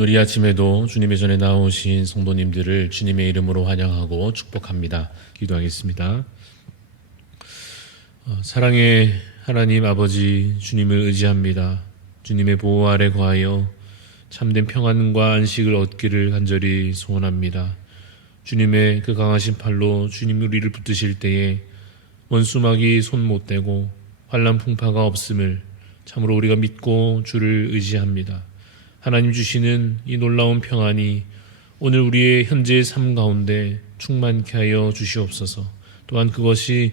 오늘 이 아침에도 주님의 전에 나오신 성도님들을 주님의 이름으로 환영하고 축복합니다. 기도하겠습니다. 사랑의 하나님 아버지, 주님을 의지합니다. 주님의 보호 아래 거하여 참된 평안과 안식을 얻기를 간절히 소원합니다. 주님의 그 강하신 팔로 주님 우리를 붙드실 때에 원수막이 손 못 대고 환난 풍파가 없음을 참으로 우리가 믿고 주를 의지합니다. 하나님 주시는 이 놀라운 평안이 오늘 우리의 현재의 삶 가운데 충만케 하여 주시옵소서. 또한 그것이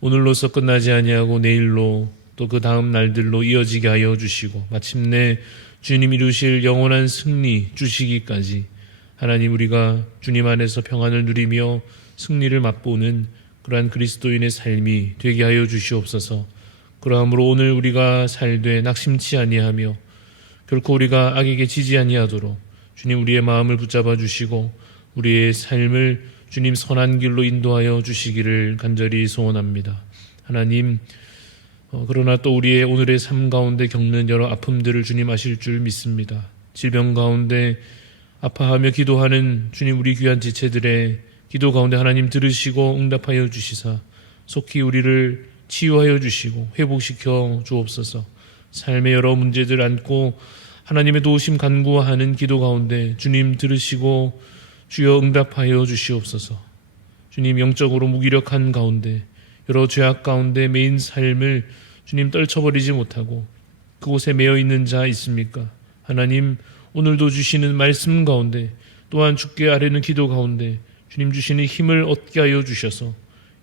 오늘로서 끝나지 아니하고 내일로 또 그 다음 날들로 이어지게 하여 주시고 마침내 주님 이루실 영원한 승리 주시기까지 하나님 우리가 주님 안에서 평안을 누리며 승리를 맛보는 그러한 그리스도인의 삶이 되게 하여 주시옵소서. 그러므로 오늘 우리가 살되 낙심치 아니하며 결코 우리가 악에게 지지 아니하도록 주님 우리의 마음을 붙잡아 주시고 우리의 삶을 주님 선한 길로 인도하여 주시기를 간절히 소원합니다. 하나님, 그러나 또 우리의 오늘의 삶 가운데 겪는 여러 아픔들을 주님 아실 줄 믿습니다. 질병 가운데 아파하며 기도하는 주님 우리 귀한 지체들의 기도 가운데 하나님 들으시고 응답하여 주시사 속히 우리를 치유하여 주시고 회복시켜 주옵소서. 삶의 여러 문제들 안고 하나님의 도우심 간구하는 기도 가운데 주님 들으시고 주여 응답하여 주시옵소서. 주님 영적으로 무기력한 가운데 여러 죄악 가운데 매인 삶을 주님 떨쳐버리지 못하고 그곳에 매여 있는 자 있습니까? 하나님 오늘도 주시는 말씀 가운데 또한 주께 아뢰는 기도 가운데 주님 주시는 힘을 얻게 하여 주셔서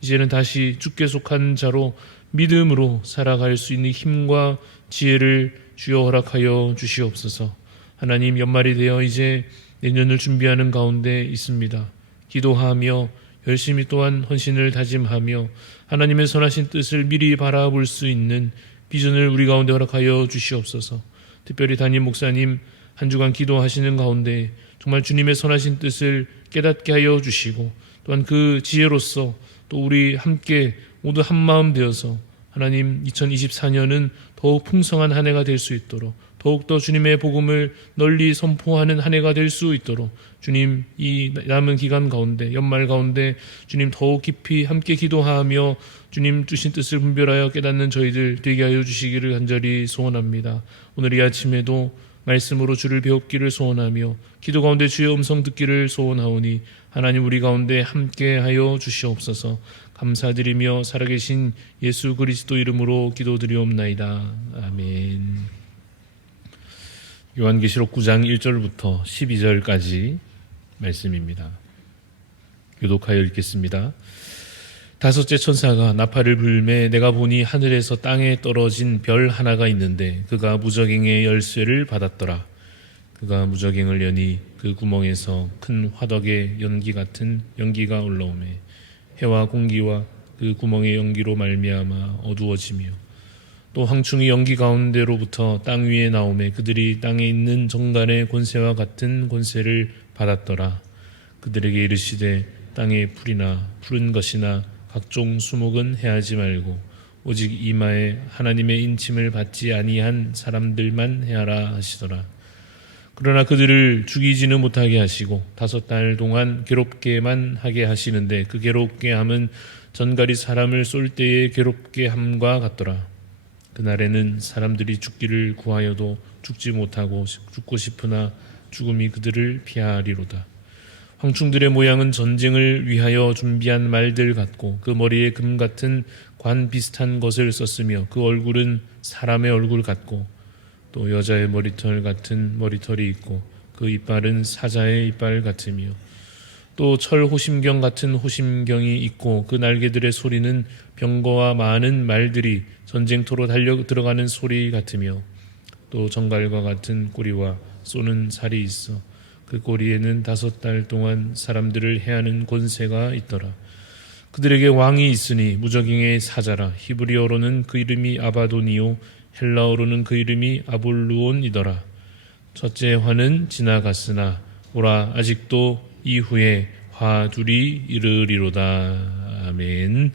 이제는 다시 주께 속한 자로 믿음으로 살아갈 수 있는 힘과 지혜를 주여 허락하여 주시옵소서. 하나님 연말이 되어 이제 내년을 준비하는 가운데 있습니다. 기도하며 열심히 또한 헌신을 다짐하며 하나님의 선하신 뜻을 미리 바라볼 수 있는 비전을 우리 가운데 허락하여 주시옵소서. 특별히 담임 목사님 한 주간 기도하시는 가운데 정말 주님의 선하신 뜻을 깨닫게 하여 주시고 또한 그 지혜로서 또 우리 함께 모두 한마음 되어서 하나님 2024년은 더욱 풍성한 한 해가 될 수 있도록 더욱더 주님의 복음을 널리 선포하는 한 해가 될 수 있도록 주님 이 남은 기간 가운데 연말 가운데 주님 더욱 깊이 함께 기도하며 주님 주신 뜻을 분별하여 깨닫는 저희들 되게 하여 주시기를 간절히 소원합니다. 오늘 이 아침에도 말씀으로 주를 배웁기를 소원하며 기도 가운데 주의 음성 듣기를 소원하오니 하나님 우리 가운데 함께 하여 주시옵소서. 감사드리며 살아계신 예수 그리스도 이름으로 기도드리옵나이다. 아멘. 요한계시록 9장 1절부터 12절까지 말씀입니다. 교독하여 읽겠습니다. 다섯째 천사가 나팔을 불매 내가 보니 하늘에서 땅에 떨어진 별 하나가 있는데 그가 무저갱의 열쇠를 받았더라. 그가 무저갱을 여니 그 구멍에서 큰 화덕의 연기 같은 연기가 올라오매 해와 공기와 그 구멍의 연기로 말미암아 어두워지며 또 황충이 연기 가운데로부터 땅 위에 나오매 그들이 땅에 있는 정갈의 권세와 같은 권세를 받았더라. 그들에게 이르시되 땅의 풀이나 푸른 것이나 각종 수목은 해하지 말고 오직 이마에 하나님의 인침을 받지 아니한 사람들만 해하라 하시더라. 그러나 그들을 죽이지는 못하게 하시고 5달 동안 괴롭게만 하게 하시는데 그 괴롭게 함은 전갈이 사람을 쏠 때의 괴롭게 함과 같더라. 그날에는 사람들이 죽기를 구하여도 죽지 못하고 죽고 싶으나 죽음이 그들을 피하리로다. 황충들의 모양은 전쟁을 위하여 준비한 말들 같고 그 머리에 금 같은 관 비슷한 것을 썼으며 그 얼굴은 사람의 얼굴 같고 또 여자의 머리털 같은 머리털이 있고 그 이빨은 사자의 이빨 같으며 또 철 호심경 같은 호심경이 있고 그 날개들의 소리는 병거와 많은 말들이 전쟁터로 달려 들어가는 소리 같으며 또 정갈과 같은 꼬리와 쏘는 살이 있어 그 꼬리에는 5달 동안 사람들을 해하는 권세가 있더라. 그들에게 왕이 있으니 무저갱의 사자라. 히브리어로는 그 이름이 아바도니오 헬라어로는 그 이름이 아볼루온이더라. 첫째 화는 지나갔으나 오라 아직도 이후에 화 둘이 이르리로다. 아멘.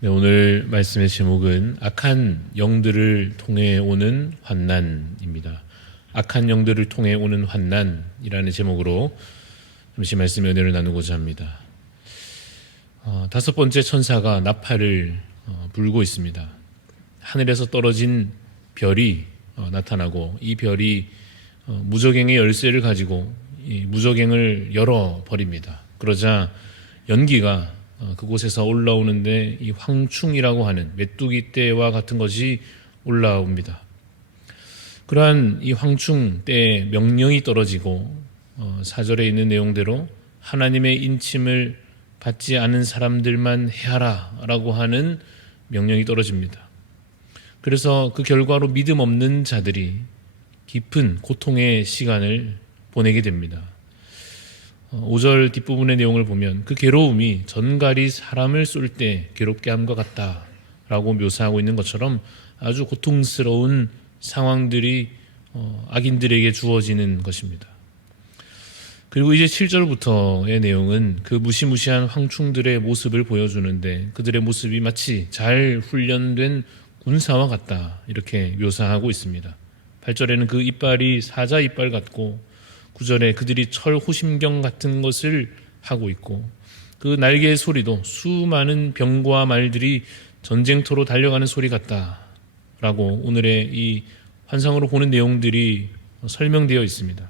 네, 오늘 말씀의 제목은 악한 영들을 통해 오는 환난입니다. 악한 영들을 통해 오는 환난이라는 제목으로 잠시 말씀의 은혜를 나누고자 합니다. 다섯 번째 천사가 나팔을 불고 있습니다. 하늘에서 떨어진 별이 나타나고 이 별이 무저갱의 열쇠를 가지고 이 무저갱을 열어버립니다. 그러자 연기가 그곳에서 올라오는데 이 황충이라고 하는 메뚜기 떼와 같은 것이 올라옵니다. 그러한 이 황충 때에 명령이 떨어지고 4절에 있는 내용대로 하나님의 인침을 받지 않은 사람들만 해하라 라고 하는 명령이 떨어집니다. 그래서 그 결과로 믿음 없는 자들이 깊은 고통의 시간을 보내게 됩니다. 5절 뒷부분의 내용을 보면 그 괴로움이 전갈이 사람을 쏠 때 괴롭게 함과 같다라고 묘사하고 있는 것처럼 아주 고통스러운 상황들이 악인들에게 주어지는 것입니다. 그리고 이제 7절부터의 내용은 그 무시무시한 황충들의 모습을 보여주는데 그들의 모습이 마치 잘 훈련된 군사와 같다 이렇게 묘사하고 있습니다. 8절에는 그 이빨이 사자 이빨 같고 9절에 그들이 철 호심경 같은 것을 하고 있고 그 날개의 소리도 수많은 병과 말들이 전쟁터로 달려가는 소리 같다라고 오늘의 이 환상으로 보는 내용들이 설명되어 있습니다.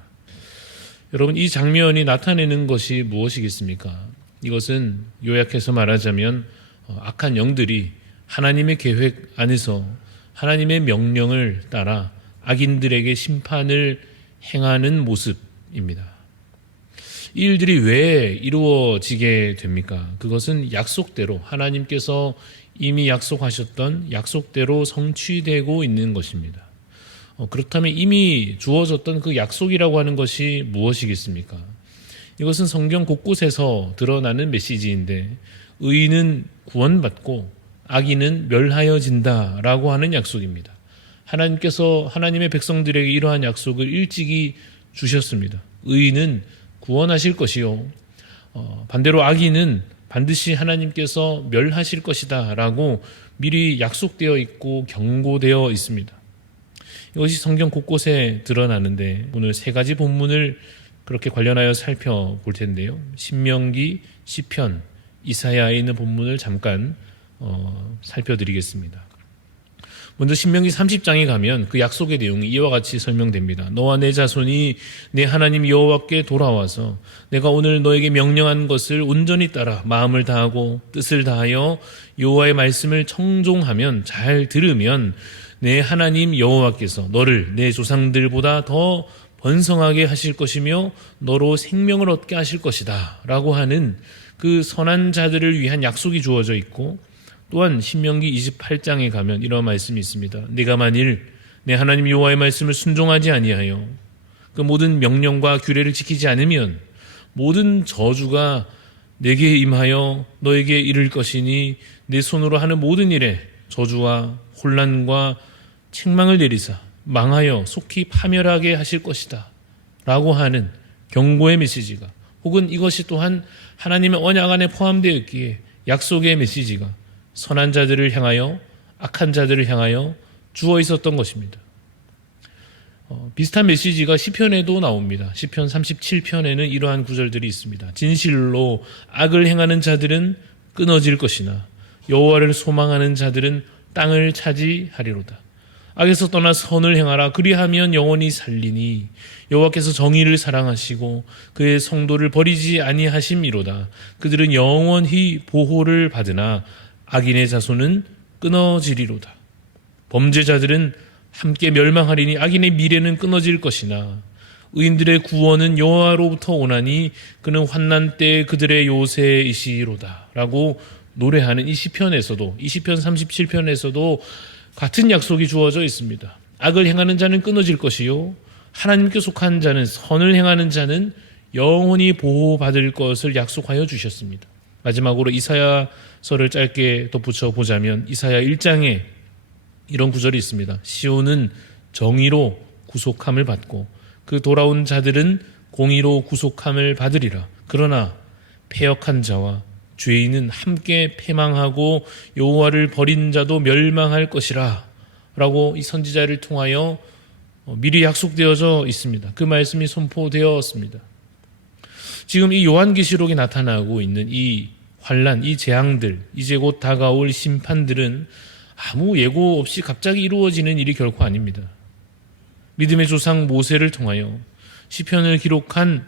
여러분, 이 장면이 나타내는 것이 무엇이겠습니까? 이것은 요약해서 말하자면 악한 영들이 하나님의 계획 안에서 하나님의 명령을 따라 악인들에게 심판을 행하는 모습입니다. 이 일들이 왜 이루어지게 됩니까? 그것은 약속대로 하나님께서 이미 약속하셨던 약속대로 성취되고 있는 것입니다. 그렇다면 이미 주어졌던 그 약속이라고 하는 것이 무엇이겠습니까? 이것은 성경 곳곳에서 드러나는 메시지인데 의인은 구원받고 악인은 멸하여진다라고 하는 약속입니다. 하나님께서 하나님의 백성들에게 이러한 약속을 일찍이 주셨습니다. 의인은 구원하실 것이요 반대로 악인은 반드시 하나님께서 멸하실 것이다 라고 미리 약속되어 있고 경고되어 있습니다. 이것이 성경 곳곳에 드러나는데 오늘 세 가지 본문을 그렇게 관련하여 살펴볼 텐데요. 신명기, 시편, 이사야에 있는 본문을 잠깐 살펴드리겠습니다. 먼저 신명기 30장에 가면 그 약속의 내용이 이와 같이 설명됩니다. 너와 내 자손이 내 하나님 여호와께 돌아와서 내가 오늘 너에게 명령한 것을 온전히 따라 마음을 다하고 뜻을 다하여 여호와의 말씀을 청종하면 잘 들으면 내 하나님 여호와께서 너를 내 조상들보다 더 번성하게 하실 것이며 너로 생명을 얻게 하실 것이다 라고 하는 그 선한 자들을 위한 약속이 주어져 있고 또한 신명기 28장에 가면 이런 말씀이 있습니다. 네가 만일 내 하나님 여호와의 말씀을 순종하지 아니하여 그 모든 명령과 규례를 지키지 않으면 모든 저주가 내게 임하여 너에게 이를 것이니 내 손으로 하는 모든 일에 저주와 혼란과 책망을 내리사 망하여 속히 파멸하게 하실 것이다 라고 하는 경고의 메시지가 혹은 이것이 또한 하나님의 언약 안에 포함되어 있기에 약속의 메시지가 선한 자들을 향하여 악한 자들을 향하여 주어 있었던 것입니다. 비슷한 메시지가 시편에도 나옵니다. 시편 37편에는 이러한 구절들이 있습니다. 진실로 악을 행하는 자들은 끊어질 것이나 여호와를 소망하는 자들은 땅을 차지하리로다. 악에서 떠나 선을 행하라. 그리하면 영원히 살리니 여호와께서 정의를 사랑하시고 그의 성도를 버리지 아니하심이로다. 그들은 영원히 보호를 받으나 악인의 자손은 끊어지리로다. 범죄자들은 함께 멸망하리니 악인의 미래는 끊어질 것이나 의인들의 구원은 여호와로부터 오나니 그는 환난 때 그들의 요새이시로다 라고 노래하는 이 시편에서도 이 시편 37편에서도 같은 약속이 주어져 있습니다. 악을 행하는 자는 끊어질 것이요 하나님께 속한 자는 선을 행하는 자는 영원히 보호받을 것을 약속하여 주셨습니다. 마지막으로 이사야서를 짧게 덧붙여 보자면 이사야 1장에 이런 구절이 있습니다. 시온은 정의로 구속함을 받고 그 돌아온 자들은 공의로 구속함을 받으리라. 그러나 패역한 자와 죄인은 함께 패망하고 여호와를 버린 자도 멸망할 것이라 라고 이 선지자를 통하여 미리 약속되어져 있습니다. 그 말씀이 선포되었습니다. 지금 이 요한계시록에 나타나고 있는 이 환란, 이 재앙들, 이제 곧 다가올 심판들은 아무 예고 없이 갑자기 이루어지는 일이 결코 아닙니다. 믿음의 조상 모세를 통하여, 시편을 기록한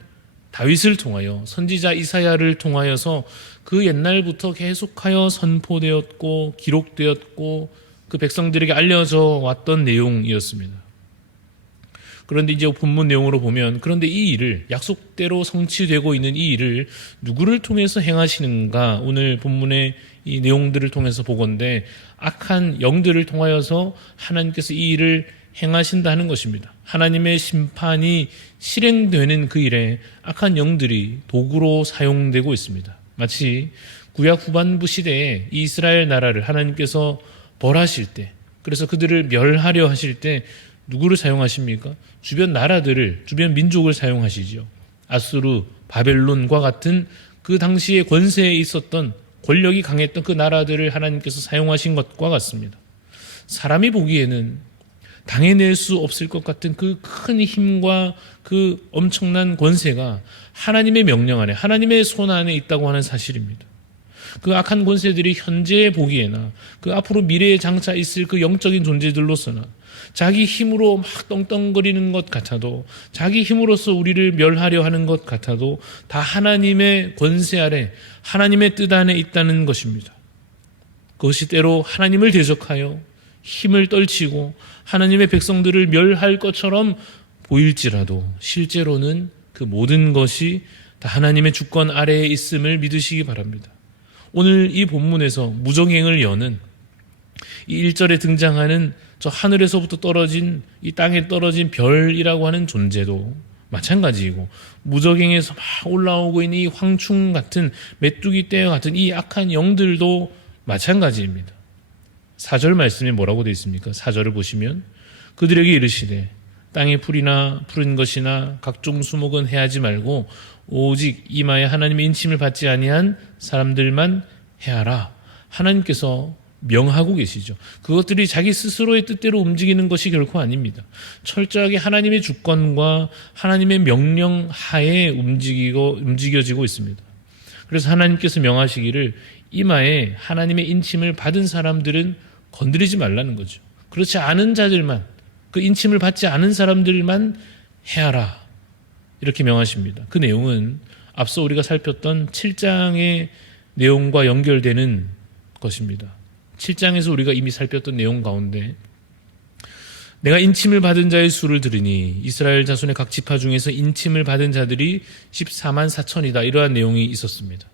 다윗을 통하여, 선지자 이사야를 통하여서 그 옛날부터 계속하여 선포되었고 기록되었고 그 백성들에게 알려져 왔던 내용이었습니다. 그런데 이제 본문 내용으로 보면, 그런데 이 일을, 약속대로 성취되고 있는 이 일을 누구를 통해서 행하시는가, 오늘 본문의 이 내용들을 통해서 보건대 악한 영들을 통하여서 하나님께서 이 일을 행하신다는 것입니다. 하나님의 심판이 실행되는 그 일에 악한 영들이 도구로 사용되고 있습니다. 마치 구약 후반부 시대에 이 이스라엘 나라를 하나님께서 벌하실 때, 그래서 그들을 멸하려 하실 때 누구를 사용하십니까? 주변 나라들을, 주변 민족을 사용하시죠. 아수르, 바벨론과 같은 그 당시에 권세에 있었던, 권력이 강했던 그 나라들을 하나님께서 사용하신 것과 같습니다. 사람이 보기에는 당해낼 수 없을 것 같은 그 큰 힘과 그 엄청난 권세가 하나님의 명령 안에, 하나님의 손 안에 있다고 하는 사실입니다. 그 악한 권세들이 현재 보기에나 그 앞으로 미래에 장차 있을 그 영적인 존재들로서나 자기 힘으로 막 떵떵거리는 것 같아도, 자기 힘으로서 우리를 멸하려 하는 것 같아도 다 하나님의 권세 아래, 하나님의 뜻 안에 있다는 것입니다. 그것이 때로 하나님을 대적하여 힘을 떨치고 하나님의 백성들을 멸할 것처럼 보일지라도 실제로는 그 모든 것이 다 하나님의 주권 아래에 있음을 믿으시기 바랍니다. 오늘 이 본문에서 무정행을 여는 이 1절에 등장하는 저 하늘에서부터 떨어진, 이 땅에 떨어진 별이라고 하는 존재도 마찬가지이고, 무적행에서 막 올라오고 있는 이 황충 같은, 메뚜기 떼와 같은 이 악한 영들도 마찬가지입니다. 4절 말씀에 뭐라고 되어 있습니까? 4절을 보시면 그들에게 이르시되 땅의 풀이나 푸른 것이나 각종 수목은 해하지 말고 오직 이마에 하나님의 인침을 받지 아니한 사람들만 해하라. 하나님께서 명하고 계시죠. 그것들이 자기 스스로의 뜻대로 움직이는 것이 결코 아닙니다. 철저하게 하나님의 주권과 하나님의 명령 하에 움직여지고 있습니다. 그래서 하나님께서 명하시기를 이마에 하나님의 인침을 받은 사람들은 건드리지 말라는 거죠. 그렇지 않은 자들만, 그 인침을 받지 않은 사람들만 해하라, 이렇게 명하십니다. 그 내용은 앞서 우리가 살폈던 7장의 내용과 연결되는 것입니다. 7장에서 우리가 이미 살폈던 내용 가운데 내가 인침을 받은 자의 수를 들으니 이스라엘 자손의 각 지파 중에서 인침을 받은 자들이 14만 4천이다, 이러한 내용이 있었습니다.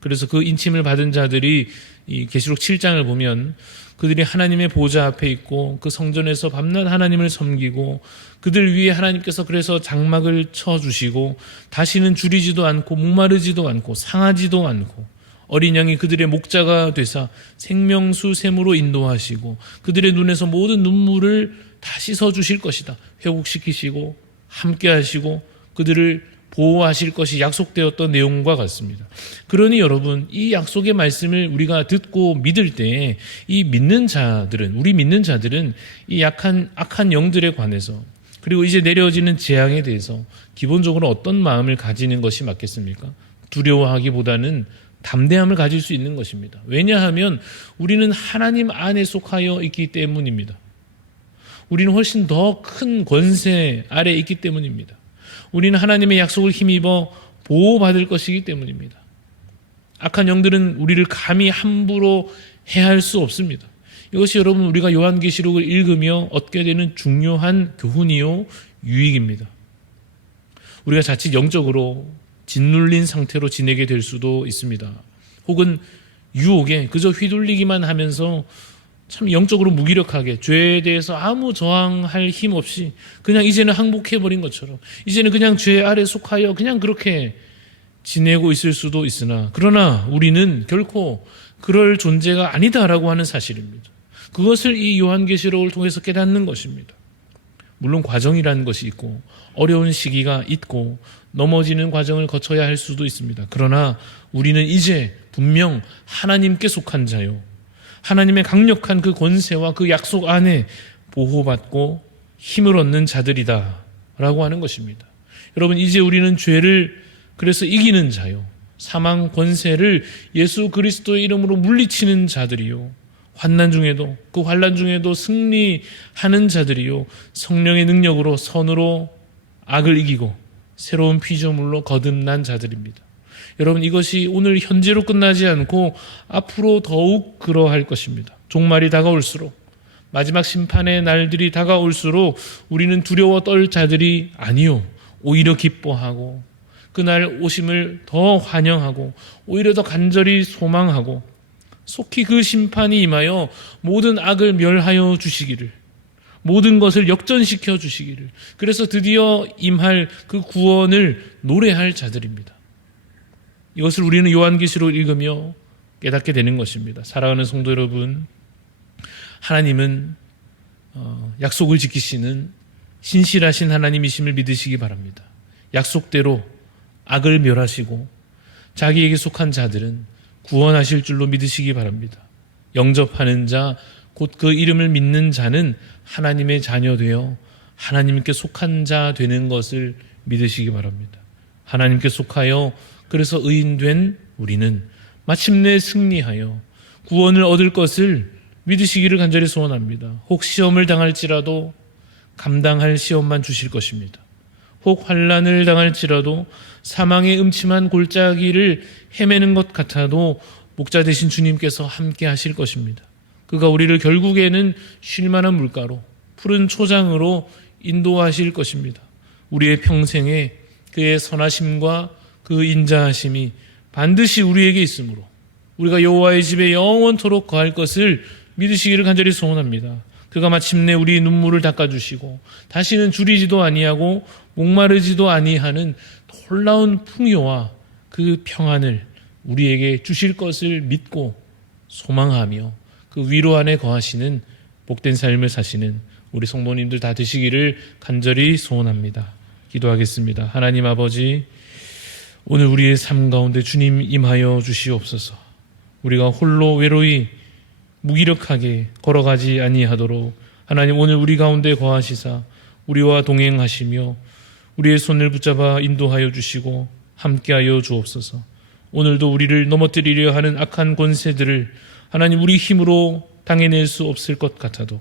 그래서 그 인침을 받은 자들이 이 계시록 7장을 보면 그들이 하나님의 보좌 앞에 있고 그 성전에서 밤낮 하나님을 섬기고, 그들 위에 하나님께서 그래서 장막을 쳐주시고 다시는 줄이지도 않고 목마르지도 않고 상하지도 않고, 어린 양이 그들의 목자가 되사 생명수 샘으로 인도하시고 그들의 눈에서 모든 눈물을 다 씻어주실 것이다, 회복시키시고 함께 하시고 그들을 보호하실 것이 약속되었던 내용과 같습니다. 그러니 여러분, 이 약속의 말씀을 우리가 듣고 믿을 때 이 믿는 자들은, 우리 믿는 자들은 이 악한 영들에 관해서, 그리고 이제 내려지는 재앙에 대해서 기본적으로 어떤 마음을 가지는 것이 맞겠습니까? 두려워하기보다는 담대함을 가질 수 있는 것입니다. 왜냐하면 우리는 하나님 안에 속하여 있기 때문입니다. 우리는 훨씬 더 큰 권세 아래 있기 때문입니다. 우리는 하나님의 약속을 힘입어 보호받을 것이기 때문입니다. 악한 영들은 우리를 감히 함부로 해할 수 없습니다. 이것이 여러분, 우리가 요한계시록을 읽으며 얻게 되는 중요한 교훈이요 유익입니다. 우리가 자칫 영적으로 짓눌린 상태로 지내게 될 수도 있습니다. 혹은 유혹에 그저 휘둘리기만 하면서 참 영적으로 무기력하게 죄에 대해서 아무 저항할 힘 없이 그냥 이제는 항복해버린 것처럼, 이제는 그냥 죄 아래 속하여 그냥 그렇게 지내고 있을 수도 있으나, 그러나 우리는 결코 그럴 존재가 아니다라고 하는 사실입니다. 그것을 이 요한계시록을 통해서 깨닫는 것입니다. 물론 과정이라는 것이 있고 어려운 시기가 있고 넘어지는 과정을 거쳐야 할 수도 있습니다. 그러나 우리는 이제 분명 하나님께 속한 자요, 하나님의 강력한 그 권세와 그 약속 안에 보호받고 힘을 얻는 자들이다 라고 하는 것입니다. 여러분, 이제 우리는 죄를 그래서 이기는 자요, 사망 권세를 예수 그리스도의 이름으로 물리치는 자들이요, 환난 중에도, 그 환난 중에도 승리하는 자들이요, 성령의 능력으로 선으로 악을 이기고 새로운 피조물로 거듭난 자들입니다. 여러분, 이것이 오늘 현재로 끝나지 않고 앞으로 더욱 그러할 것입니다. 종말이 다가올수록, 마지막 심판의 날들이 다가올수록 우리는 두려워 떨 자들이 아니요, 오히려 기뻐하고 그날 오심을 더 환영하고 오히려 더 간절히 소망하고 속히 그 심판이 임하여 모든 악을 멸하여 주시기를, 모든 것을 역전시켜 주시기를, 그래서 드디어 임할 그 구원을 노래할 자들입니다. 이것을 우리는 요한계시록 읽으며 깨닫게 되는 것입니다. 사랑하는 성도 여러분, 하나님은 약속을 지키시는 신실하신 하나님이심을 믿으시기 바랍니다. 약속대로 악을 멸하시고 자기에게 속한 자들은 구원하실 줄로 믿으시기 바랍니다. 영접하는 자, 곧 그 이름을 믿는 자는 하나님의 자녀 되어 하나님께 속한 자 되는 것을 믿으시기 바랍니다. 하나님께 속하여 그래서 의인된 우리는 마침내 승리하여 구원을 얻을 것을 믿으시기를 간절히 소원합니다. 혹 시험을 당할지라도 감당할 시험만 주실 것입니다. 혹 환난을 당할지라도 사망의 음침한 골짜기를 헤매는 것 같아도 목자 되신 주님께서 함께 하실 것입니다. 그가 우리를 결국에는 쉴만한 물가로, 푸른 초장으로 인도하실 것입니다. 우리의 평생에 그의 선하심과 그 인자하심이 반드시 우리에게 있으므로 우리가 여호와의 집에 영원토록 거할 것을 믿으시기를 간절히 소원합니다. 그가 마침내 우리 눈물을 닦아주시고 다시는 줄이지도 아니하고 목마르지도 아니하는 놀라운 풍요와 그 평안을 우리에게 주실 것을 믿고 소망하며 그 위로 안에 거하시는 복된 삶을 사시는 우리 성도님들 다 되시기를 간절히 소원합니다. 기도하겠습니다. 하나님 아버지, 오늘 우리의 삶 가운데 주님 임하여 주시옵소서. 우리가 홀로 외로이 무기력하게 걸어가지 아니하도록 하나님 오늘 우리 가운데 거하시사 우리와 동행하시며 우리의 손을 붙잡아 인도하여 주시고 함께하여 주옵소서. 오늘도 우리를 넘어뜨리려 하는 악한 권세들을 하나님 우리 힘으로 당해낼 수 없을 것 같아도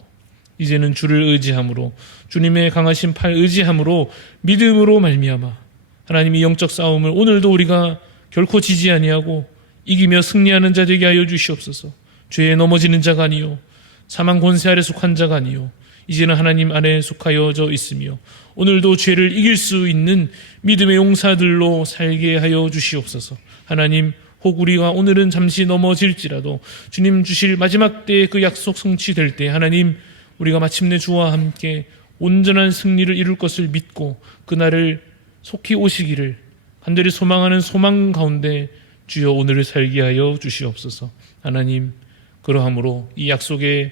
이제는 주를 의지함으로, 주님의 강하신 팔 의지함으로, 믿음으로 말미암아 하나님이 영적 싸움을 오늘도 우리가 결코 지지 아니하고 이기며 승리하는 자 되게 하여 주시옵소서. 죄에 넘어지는 자가 아니요, 사망 권세 아래 속한 자가 아니요, 이제는 하나님 안에 속하여져 있으며 오늘도 죄를 이길 수 있는 믿음의 용사들로 살게 하여 주시옵소서. 하나님, 혹 우리가 오늘은 잠시 넘어질지라도 주님 주실 마지막 때의 그 약속 성취될 때 하나님 우리가 마침내 주와 함께 온전한 승리를 이룰 것을 믿고 그날을 속히 오시기를 간절히 소망하는 소망 가운데 주여 오늘을 살게 하여 주시옵소서. 하나님, 그러함으로 이 약속의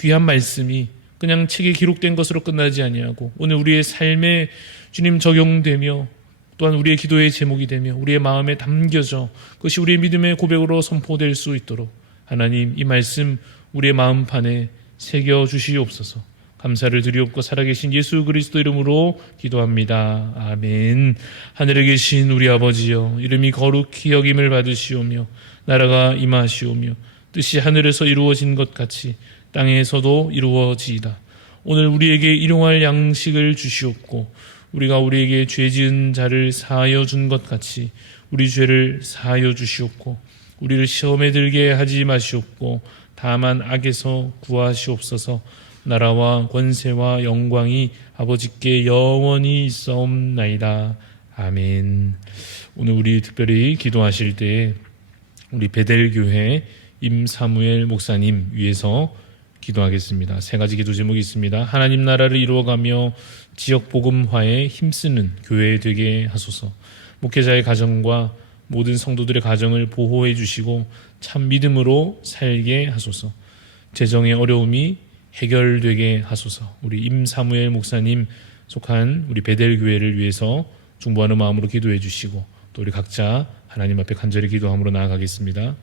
귀한 말씀이 그냥 책에 기록된 것으로 끝나지 아니하고 오늘 우리의 삶에 주님 적용되며 또한 우리의 기도의 제목이 되며 우리의 마음에 담겨져 그것이 우리의 믿음의 고백으로 선포될 수 있도록 하나님 이 말씀 우리의 마음판에 새겨 주시옵소서. 감사를 드리옵고 살아계신 예수 그리스도 이름으로 기도합니다. 아멘. 하늘에 계신 우리 아버지여, 이름이 거룩히 여김을 받으시오며 나라가 임하시오며 뜻이 하늘에서 이루어진 것 같이 땅에서도 이루어지이다. 오늘 우리에게 일용할 양식을 주시옵고 우리가 우리에게 죄 지은 자를 사하여 준 것 같이 우리 죄를 사하여 주시옵고 우리를 시험에 들게 하지 마시옵고 다만 악에서 구하시옵소서. 나라와 권세와 영광이 아버지께 영원히 있사옵나이다. 아멘. 오늘 우리 특별히 기도하실 때 우리 베델교회 임사무엘 목사님 위해서 기도하겠습니다. 세 가지 기도 제목이 있습니다. 하나님 나라를 이루어가며 지역 복음화에 힘쓰는 교회 되게 하소서. 목회자의 가정과 모든 성도들의 가정을 보호해 주시고 참 믿음으로 살게 하소서. 재정의 어려움이 해결되게 하소서. 우리 임사무엘 목사님 속한 우리 베델교회를 위해서 중보하는 마음으로 기도해 주시고 또 우리 각자 하나님 앞에 간절히 기도함으로 나아가겠습니다.